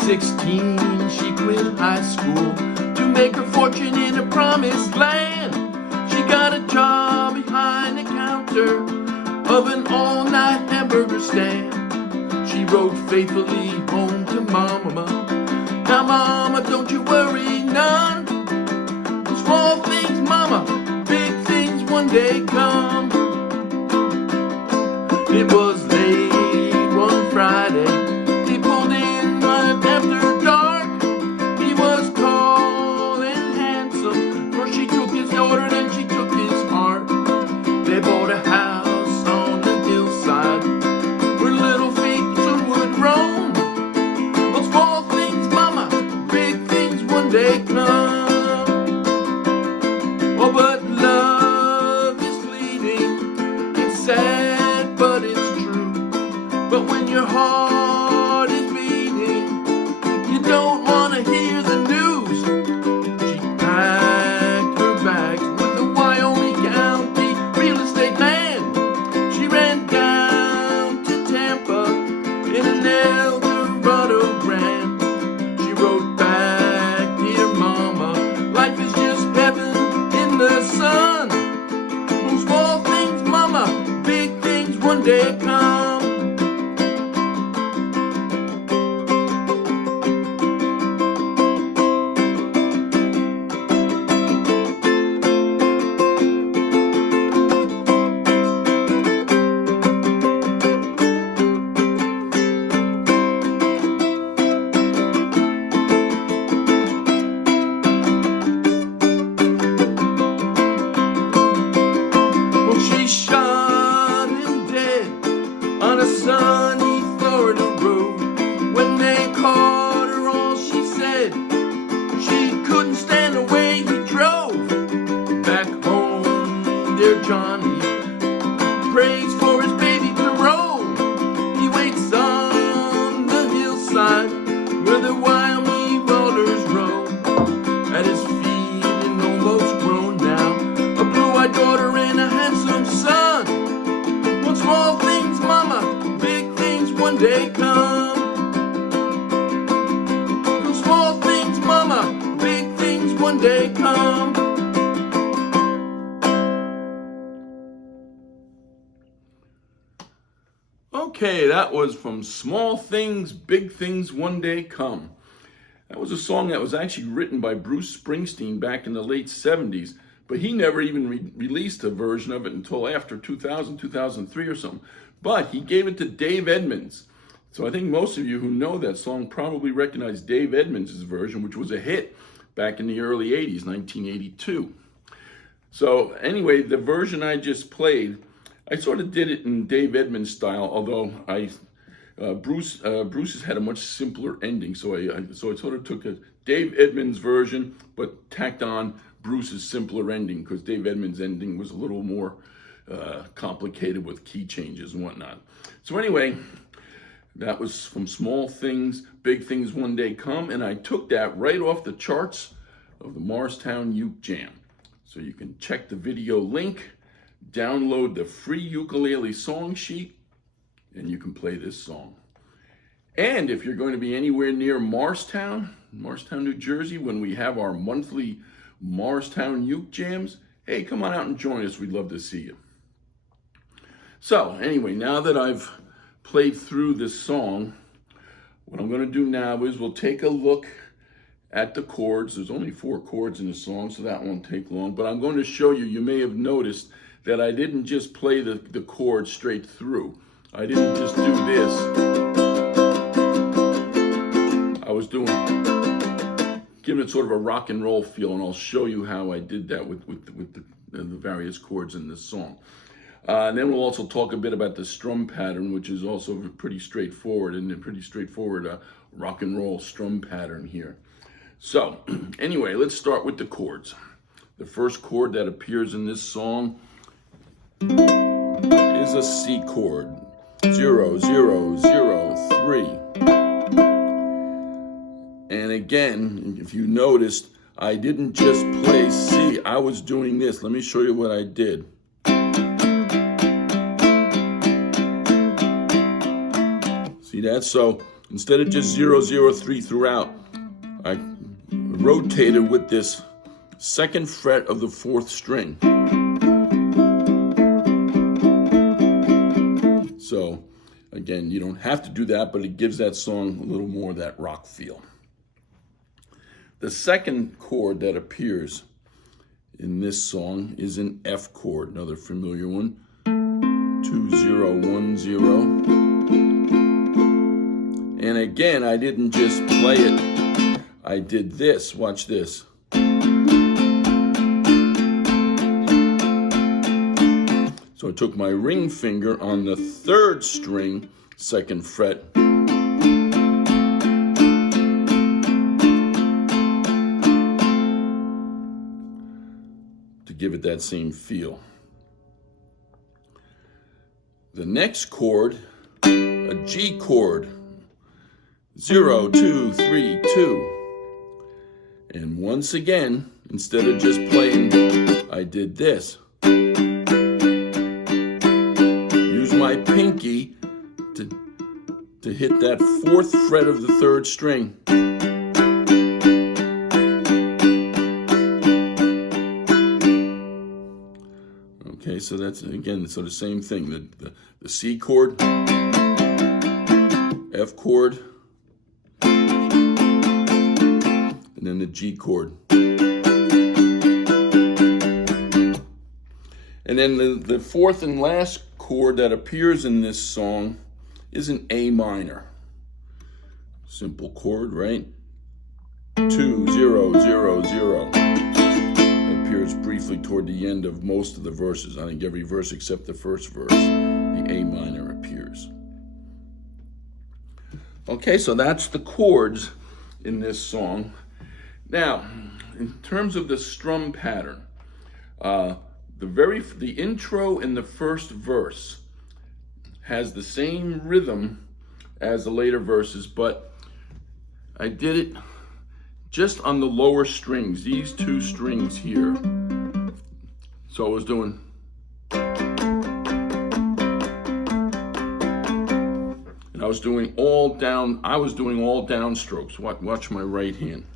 16, she quit high school to make her fortune in a promised land. She got a job behind the counter of an all-night hamburger stand. She rode faithfully home to Mama. Now, Mama, don't you worry none. Small things, Mama, big things one day come. It was late one Friday. He pulled in right after dark. He was tall and handsome, for she took his daughter and she took his heart. They bought a house on the hillside where little feet soon would roam. Well, small things, Mama, big things one day come. Oh, but love is fleeting. It's sad, but it's true. But when your heart is beating, you don't want to hear the news. She packed her bags with a Wyoming County real estate man. She ran down to Tampa in an Eldorado Grand. She wrote back, dear Mama, life is just heaven in the sun. From small things, Mama, big things one day come. Well, she shot him dead on a sunny Florida road. When they caught her, all she said, she couldn't stand the way he drove. Back home, dear Johnny prays for his baby to roll. He waits on the hillside where the Wyoming waters roll. At his feet and almost grown now, a blue-eyed daughter and a handsome son. One small things, Mama, big things one day come. One small things, Mama, big things one day come. Okay, that was from Small Things, Big Things One Day Come. That was a song that was actually written by Bruce Springsteen back in the late 70s, but he never even released a version of it until after 2000, 2003 or something. But he gave it to Dave Edmunds. So I think most of you who know that song probably recognize Dave Edmunds' version, which was a hit back in the early 80s, 1982. So anyway, the version I just played, I sort of did it in Dave Edmunds style, although Bruce has had a much simpler ending, so I sort of took a Dave Edmunds version, but tacked on Bruce's simpler ending, because Dave Edmunds' ending was a little more complicated with key changes and whatnot. So anyway, that was from Small Things, Big Things One Day Come, and I took that right off the charts of the Morristown Uke Jam. So you can check the video link, download the free ukulele song sheet, and you can play this song. And if you're going to be anywhere near Morristown, New Jersey, when we have our monthly Morristown Uke Jams, hey, come on out and join us. We'd love to see you. So anyway, now that I've played through this song, what I'm going to do now is we'll take a look at the chords. There's only 4 chords in the song, so that won't take long. But I'm going to show you, you may have noticed that I didn't just play the chords straight through. I didn't just do this. I was giving it sort of a rock and roll feel, and I'll show you how I did that with the various chords in this song. And then we'll also talk a bit about the strum pattern, which is also pretty straightforward, and a pretty straightforward rock and roll strum pattern here. So anyway, let's start with the chords. The first chord that appears in this song is a C chord, 0, 0, 0, 3. And again, if you noticed, I didn't just play C, I was doing this. Let me show you what I did. See that? So instead of just 0, 0, 3 throughout, I rotated with this 2nd fret of the 4th string. So again, you don't have to do that, but it gives that song a little more of that rock feel. The 2nd chord that appears in this song is an F chord, another familiar one. 2, 0, 1, 0. And again, I didn't just play it. I did this. Watch this. So I took my ring finger on the 3rd string, 2nd fret. To give it that same feel. The next chord, a G chord. 0, 2, 3, 2. And once again, instead of just playing, I did this. Use my pinky to hit that 4th fret of the 3rd string. Okay, so that's, again, so the same thing. The C chord, F chord, and then the G chord. And then the 4th and last chord that appears in this song is an A minor. Simple chord, right? 2, 0, 0, 0. It appears briefly toward the end of most of the verses. I think every verse except the first verse, the A minor appears. Okay, so that's the chords in this song. Now, in terms of the strum pattern, the intro in the first verse has the same rhythm as the later verses, but I did it just on the lower strings, these 2 strings here. So I was doing, and I was doing all down strokes. Watch my right hand.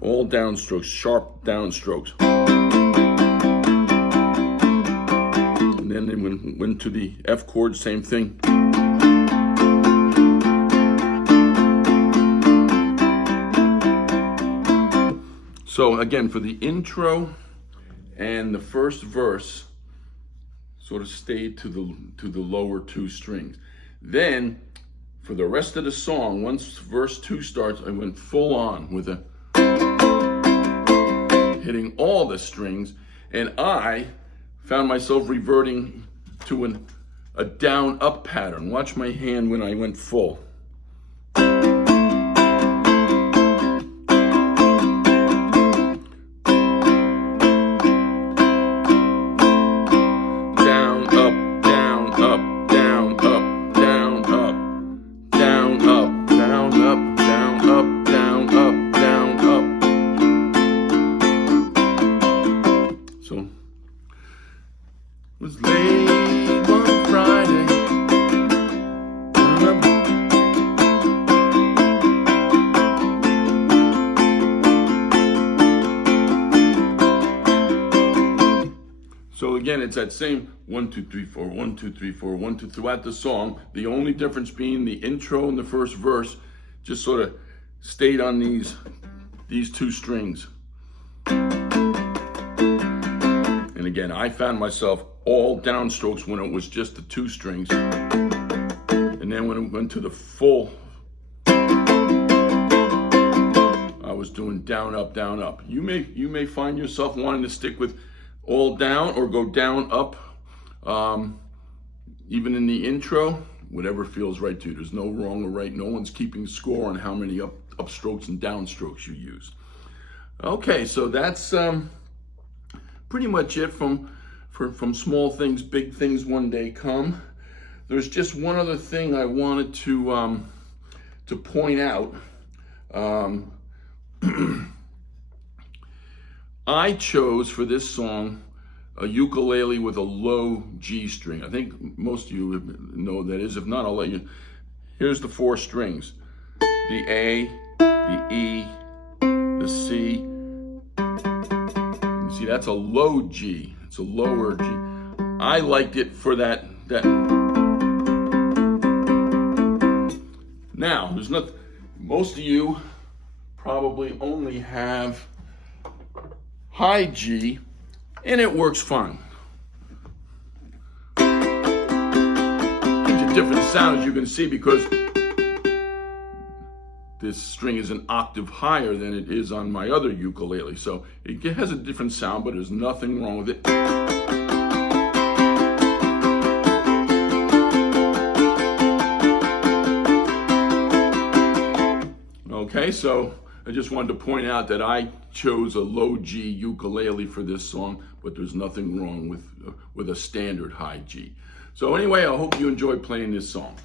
All downstrokes, sharp downstrokes. And then they went to the F chord, same thing. So again, for the intro and the first verse, sort of stayed to the lower 2 strings. Then, for the rest of the song, once verse 2 starts, I went full on with hitting all the strings, and I found myself reverting to a down-up pattern. Watch my hand when I went full. Was late one Friday. So again, it's that same 1, 2, 3, 4, 1, 2, 3, 4, 1, 2 throughout the song. The only difference being the intro and the first verse just sort of stayed on these 2 strings. And again, I found myself all downstrokes when it was just the 2 strings. And then when it went to the full, I was doing down, up, down, up. You may find yourself wanting to stick with all down or go down, up, even in the intro, whatever feels right to you. There's no wrong or right. No one's keeping score on how many upstrokes and downstrokes you use. Okay, so that's pretty much it from Small Things, Big Things One Day Come. There's just one other thing I wanted to point out. I chose for this song a ukulele with a low G string. I think most of you know what that is. If not, I'll let you. Here's the 4 strings. The A, the E, the C. You see, that's a low G. It's a lower G. I liked it for that. Now, there's not. Most of you probably only have high G, and it works fine. Gives a different sound, as you can see, because this string is an octave higher than it is on my other ukulele. So it has a different sound, but there's nothing wrong with it. Okay, so I just wanted to point out that I chose a low G ukulele for this song, but there's nothing wrong with a standard high G. So anyway, I hope you enjoy playing this song.